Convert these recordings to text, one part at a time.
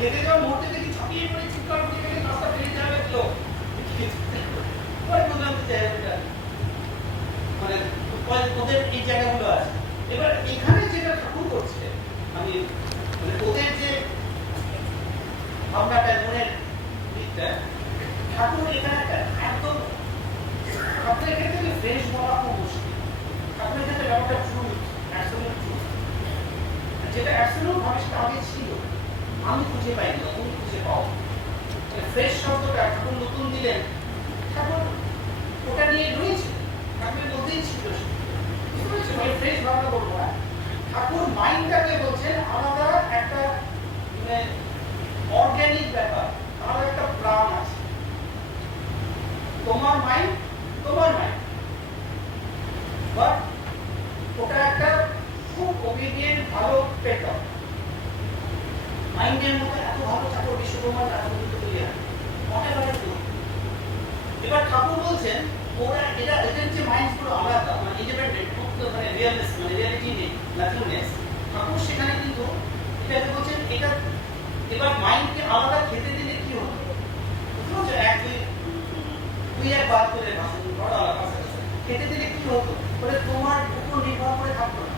খেতে যাওয়ার মুহূর্তে দেখি ছাপিয়ে পড়ে চিৎকার করে গেলে রাস্তা ফেলে যাবে তো বুঝলাম মানে ওদের এই জায়গাগুলো আছে। এবার এখানে যেটা ঠাকুর করছে আমি মানে ওদের যে ভাবনাটা মনের দিকটা ঠাকুর এখানে একদম ঠাকুরের ক্ষেত্রে ফ্রেশ বলা খুব মুশকিল। ঠাকুরের ক্ষেত্রে ব্যাপারটা ট্রু, অ্যাবসলিউট ট্রু, যেটা অ্যাবসলিউট ভাবে সেটা আগে ছিল, আমি খুঁজে পাইনি, তুমি খুঁজে পাও। ফ্রেশ শব্দটা ঠাকুর নতুন দিলেন, ঠাকুর ওটা নিয়ে রয়েছে, ঠাকুরের মধ্যেই ছিল। বুঝতে পেরেছো? মানে ফ্রেশ ভাবনা বলবো না, ঠাকুর মাইন্ডটাকে বলছেন আলাদা একটা মানে অর্গানিক ব্যাপার, আলাদা একটা প্রাণ আছে। তোমার মাইন্ড তোমার মাইন্ড, বাট ওটা একটা খুব ওবিডিয়েন্ট ভালো পেটক মাইন্ডের মধ্যে এত ভালো ঠাকুর বিশ্বকর্মার রাজনীতি তৈরি হয় অনেক দূর। এবার ঠাকুর বলছেন ওরা এরা এদের যে মাইন্ডগুলো আলাদা মানে ইন্ডিপেন্ডেন্ট মানে রিয়েলনেস মানে রিয়ালিটি নেই ন্যাচুরালনেস, ঠাকুর সেখানে কিন্তু এটাকে বলছেন এটা এবার মাইন্ডকে আলাদা খেতে দিলে কি হতো? বুঝতে এক দুই এক বাদ করে বড় আলাদা খেতে দিলে কি হতো? বলে তোমার উপর নির্ভর করে থাকতো না,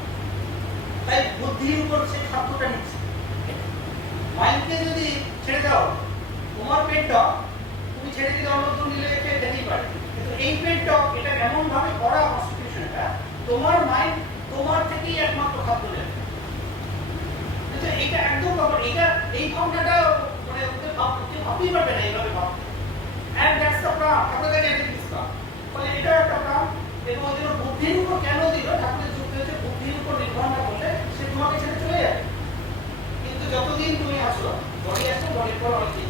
তাই বুদ্ধির উপর সে খাদ্যটা নিচ্ছে। মাইন্ডকে যদি ছেড়ে দাও, তোমার পেটটা তুমি ছেড়ে দিলে অন্য কেউ নিলে খেতেই পারে, কিন্তু এই পেটটা এটা এমন ভাবে করা কনস্টিটিউশনটা তোমার মাইন্ড তোমার থেকেই একমাত্র খাদ্য নেবে। এটা একদম ব্যাপার, এটা এই ভাবনাটা মানে ভাবতেই পারবে না এইভাবে ভাবতে। And that's the প্রাণ, ঠাকুরের কাছে এটা প্রাণ, ফলে এটা একটা প্রাণ। এবং ওদের বুদ্ধির উপর কেন দিল? ঠাকুরের যুক্তি হচ্ছে বুদ্ধির উপর নির্ভর না করলে সে তোমাকে ছেড়ে চলে যাবে। কিন্তু যতদিন তুমি আসো, বডির পর অনেক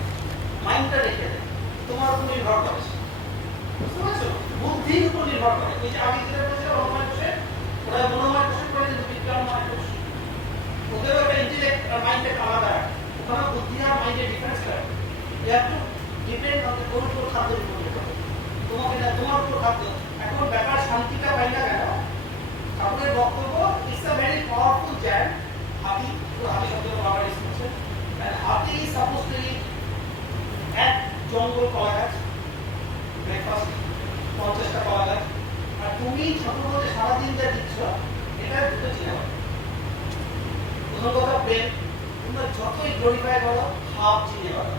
মাইন্ডটা রেখে দেয়, তোমার উপর নির্ভর করে। বুঝতে পারছো? বুদ্ধির উপর নির্ভর করে। এই যে আগে যেটা বলছিলাম মনোময় কোষে, ওরা মনোময় কোষে করে কিন্তু বিজ্ঞানময় কোষ, ওদেরও একটা ইন্টেলেক্ট আর মাইন্ড একটা আলাদা, ওখানে বুদ্ধি আর মাইন্ডের ডিফারেন্স করে। You have to depend on the core উপর খাদ্যের উপর নির্ভর করে তোমাকে না, তোমার উপর খাদ্য। এখন ব্যাপার শান্তিটা পাই না কেন? ঠাকুরের বক্তব্য it's a very powerful jam. হাতি শব্দ বাবার ইউজ করছে, হাতি ইজ সাপোজ টু ইট এক জঙ্গল কলা গাছ ব্রেকফাস্ট 50টা কলা গাছ, আর তুমি ঠাকুর বলতে সারাদিন যা দিচ্ছ এটা দুটো চিনে পাবে। প্রথম কথা ব্রেন, তোমরা যতই গ্লোরিফাই করো হাফ চিনে পাবে।